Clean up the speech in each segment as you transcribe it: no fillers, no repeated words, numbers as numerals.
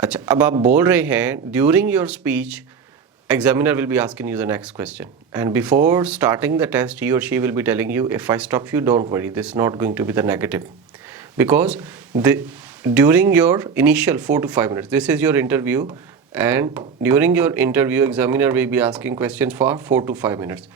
अच्छा, अब आप बोल रहे हैं during your speech examiner will be asking you the next question, and before starting the test he or she will be telling you, if I stop you, don't worry, this is not going to be the negative, because during your initial 4 to 5 minutes, this is your interview, and during your interview examiner will be asking questions for 4 to 5 minutes.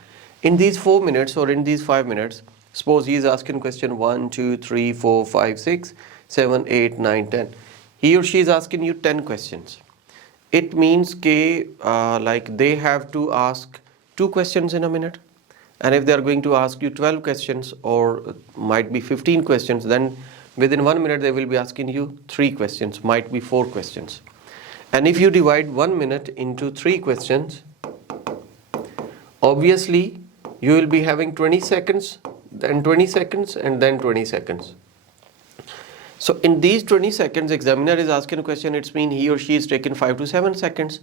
In these 4 minutes or in these 5 minutes, suppose he is asking question 1 2 3 4 5 6 7 8 9 10, he or she is asking you 10 questions. It means like they have to ask 2 questions in a minute, and if they are going to ask you 12 questions or might be 15 questions, then within 1 minute they will be asking you 3 questions, might be 4 questions. And if you divide 1 minute into 3 questions, obviously you will be having 20 seconds, then 20 seconds, and then 20 seconds. So in these 20 seconds, examiner is asking a question, it's mean he or she is taking 5 to 7 seconds.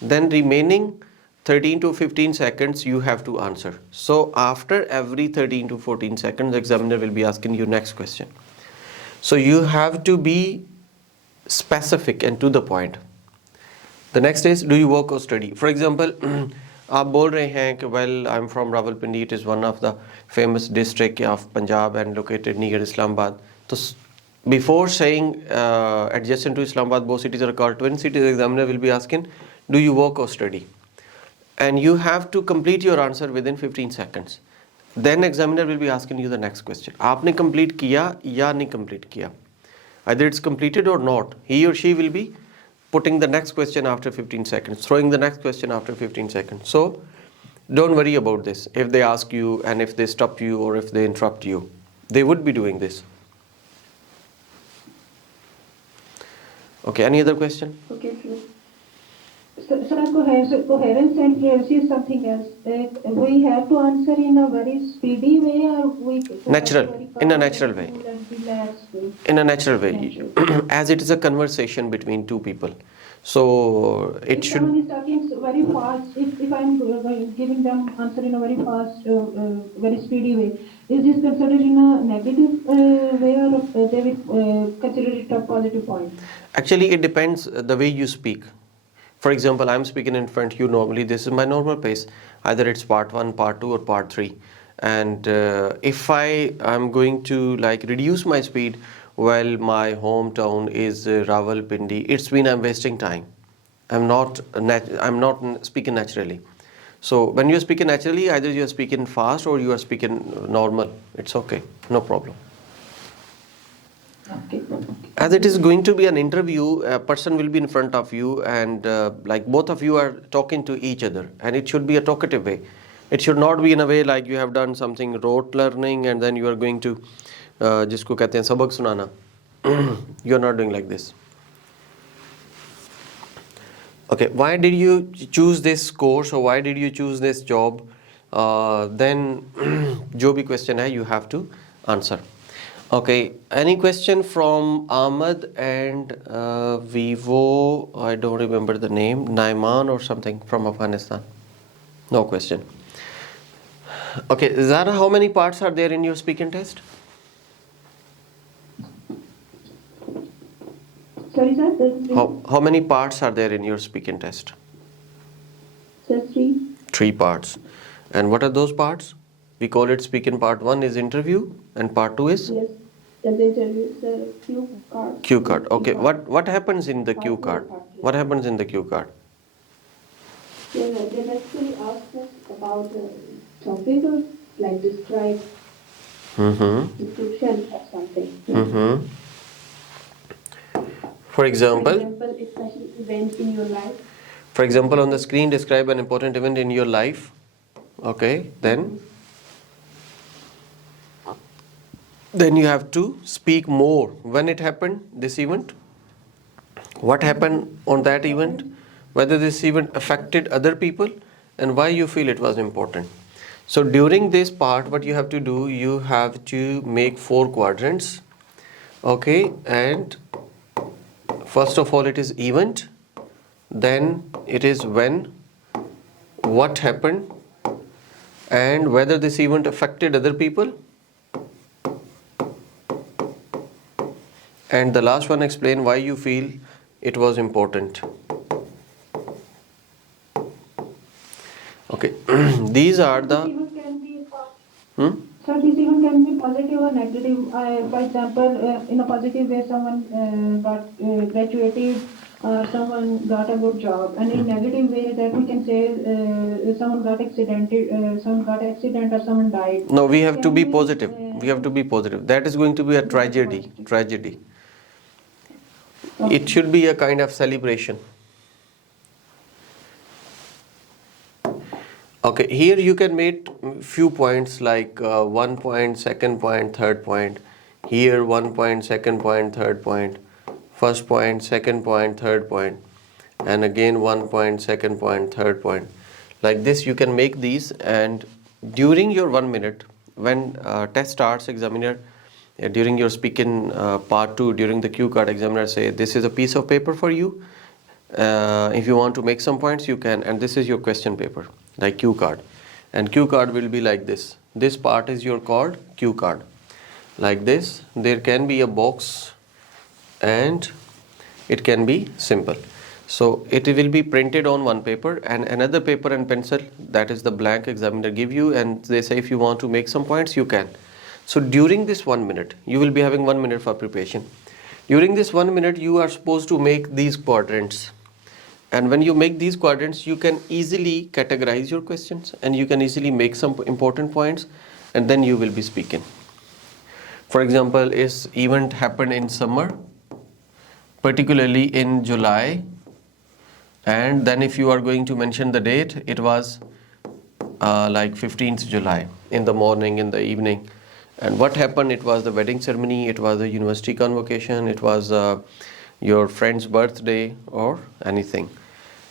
Then remaining 13 to 15 seconds you have to answer. So after every 13 to 14 seconds, examiner will be asking you next question. So you have to be specific and to the point. The next is, do you work or study? For example, आप बोल रहे हैं कि well, I'm from Rawalpindi, it is one of the famous district of Punjab and located near Islamabad. So before saying adjacent to Islamabad, both cities are called twin cities, examiner will be asking, do you work or study? And you have to complete your answer within 15 seconds. Then examiner will be asking you the next question. आपने complete किया या नहीं complete किया? Either it's completed or not. He or she will be putting the next question after 15 seconds, throwing the next question after 15 seconds. So don't worry about this. If they ask you and if they stop you or if they interrupt you, they would be doing this. Okay, any other question? Okay, sure. So, coherence and fluency is something else. We have to answer in a very speedy way, or we natural, in a natural way. In a natural way, as it is a conversation between two people. So it if should. Someone is talking very fast. If I'm giving them answer in a very fast, very speedy way, is this considered in a negative way, or they will consider it a positive point? Actually, it depends the way you speak. For example, I'm speaking in front of you normally. This is my normal pace. Either it's part 1, part 2, or part 3. And if I'm going to like reduce my speed, well, my hometown is Rawalpindi, it's mean I'm wasting time. I'm not speaking naturally. So when you're speaking naturally, either you're speaking fast or you are speaking normal. It's okay, no problem. Okay. As it is going to be an interview, a person will be in front of you, and like both of you are talking to each other, and it should be a talkative way. It should not be in a way like you have done something rote learning and then you are going to जिसको कहते हैं सबक सुनाना. You are not doing like this. Okay, why did you choose this course or why did you choose this job? Then जो भी question है you have to answer. Okay, any question from Ahmad and Vivo, I don't remember the name, Naiman or something from Afghanistan? No question. Okay, Zara, how many parts are there in your speaking test? Sorry, sir? How many parts are there in your speaking test? Sir, 3. 3 parts. And what are those parts? We call it speaking part 1 is interview and part 2 is? Yes. The interview is the cue card. Cue card. Okay, what happens in the cue card? What happens in the cue card? They actually ask us about the topic or like describe description of something. For example, a special event in your life. For example, on the screen describe an important event in your life. Okay, then you have to speak more. When it happened, this event, what happened on that event, whether this event affected other people, and why you feel it was important. So during this part, what you have to do, you have to make 4 quadrants. Okay, and first of all it is event, then it is when, what happened, and whether this event affected other people, and the last one explain why you feel it was important. Okay, these are the. This even can be, Hmm? sir, this even can be positive or negative. For example, in a positive way, someone got graduated, or someone got a good job, and in negative way, that we can say someone got accident, or someone died. No, we have to Can be we, positive. We have to be positive. That is going to be a tragedy. Tragedy. Okay. It should be a kind of celebration. Okay, here you can make few points like 1 point, second point, third point. Here 1 point, second point, third point. First point, second point, third point. And again 1 point, second point, third point. Like this you can make these, and during your 1 minute, when test starts, examiner, during your speaking part 2, during the cue card, examiner say, this is a piece of paper for you. If you want to make some points, you can, and this is your question paper, like cue card, and cue card will be like this. This part is your called cue card, like this. There can be a box, and it can be simple. So it will be printed on one paper, and another paper and pencil, that is the blank examiner give you, and they say if you want to make some points, you can. So during this 1 minute, you will be having 1 minute for preparation. During this 1 minute, you are supposed to make these quadrants. And when you make these quadrants, you can easily categorize your questions, and you can easily make some important points, and then you will be speaking. For example, is event happened in summer, particularly in July, and then if you are going to mention the date, it was like 15th July in the morning, in the evening. And what happened? It was the wedding ceremony, it was the university convocation, it was your friend's birthday, or anything.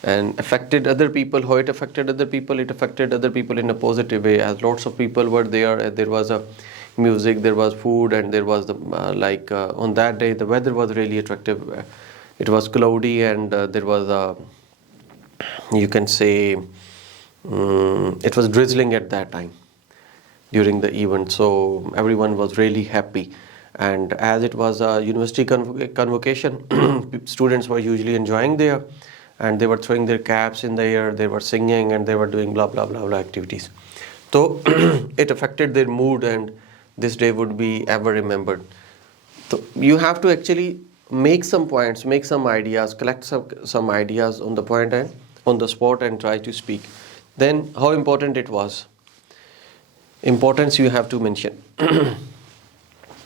And affected other people. How it affected other people? It affected other people in a positive way, as lots of people were there. There was a music, there was food, and there was the on that day the weather was really attractive. It was cloudy, and there was a, you can say, it was drizzling at that time during the event. So everyone was really happy, and as it was a university convocation, students were usually enjoying there, and they were throwing their caps in the air, they were singing, and they were doing blah blah blah blah activities. So it affected their mood, and this day would be ever remembered. So you have to actually make some points, make some ideas, collect some ideas on the point and on the spot, and try to speak. Then how important it was. Importance you have to mention.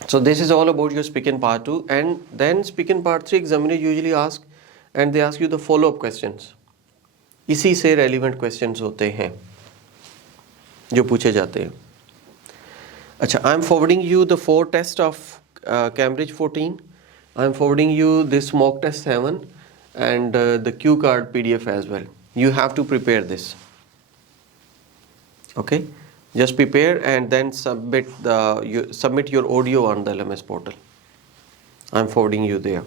So this is all about your speaking part 2, and then speaking part 3, examiner usually ask, and they ask you the follow-up questions. इसी से relevant questions होते हैं जो पूछे जाते हैं. अच्छा, I am forwarding you the 4 tests of Cambridge 14. I am forwarding you this mock test 7 and the cue card PDF as well. You have to prepare this. Okay, just prepare and then submit your audio on the LMS portal. I am forwarding you there.